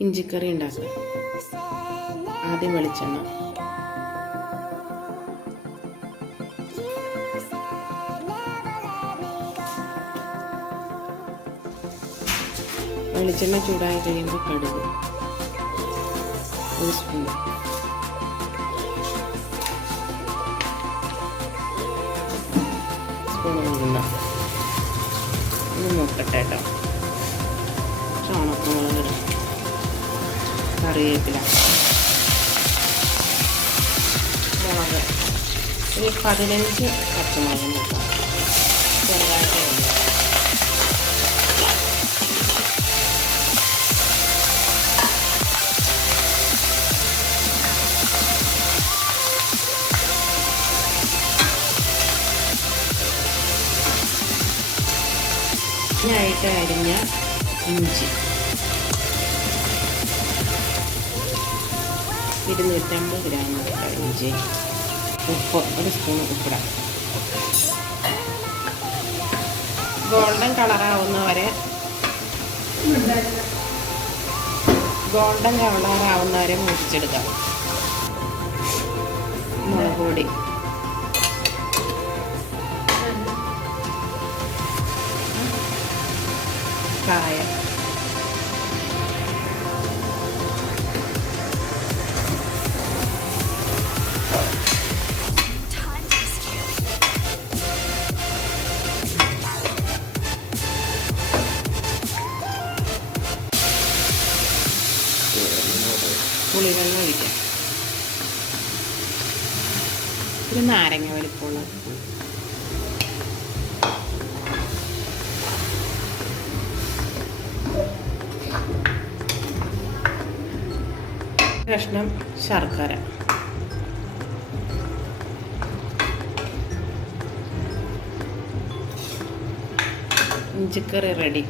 ഇഞ്ചിക്കറി ഉണ്ടാക്കുക. ആദ്യം വെളിച്ചെണ്ണ. വെളിച്ചെണ്ണ ചൂടായി കഴിയുമ്പോൾ കടുക്. ഒരു സ്പൂൺ. ഉഴുന്ന. ഒന്ന് നോക്കട്ടെ കേട്ടോ. ഇടാം കറിവേപ്പില മുളക് ഒരു പതിനഞ്ച് പച്ചമുളക് നോക്കാം ചെറുതായിട്ട്. ഇതിനായിട്ട് അരിഞ്ഞ ഇഞ്ചി ഇരുന്നൂറ്റമ്പത് ഗ്രാം കേട്ടോ ഇഞ്ചി ഉപ്പ് ഒരു സ്പൂൺ ഉപ്പിടാം. ഗോൾഡൻ കളറാവുന്നവരെ ഗോൾഡൻ കളറാവുന്നവരെ മുറിച്ചെടുക്കാം. മുളക് പൊടി. കായം. പുളിവെള്ളം ഒഴിക്കാം. ഒരു നാരങ്ങ വലിപ്പമുള്ളത് കഷ്ണം ശർക്കര. ഇഞ്ചിക്കറി റെഡി.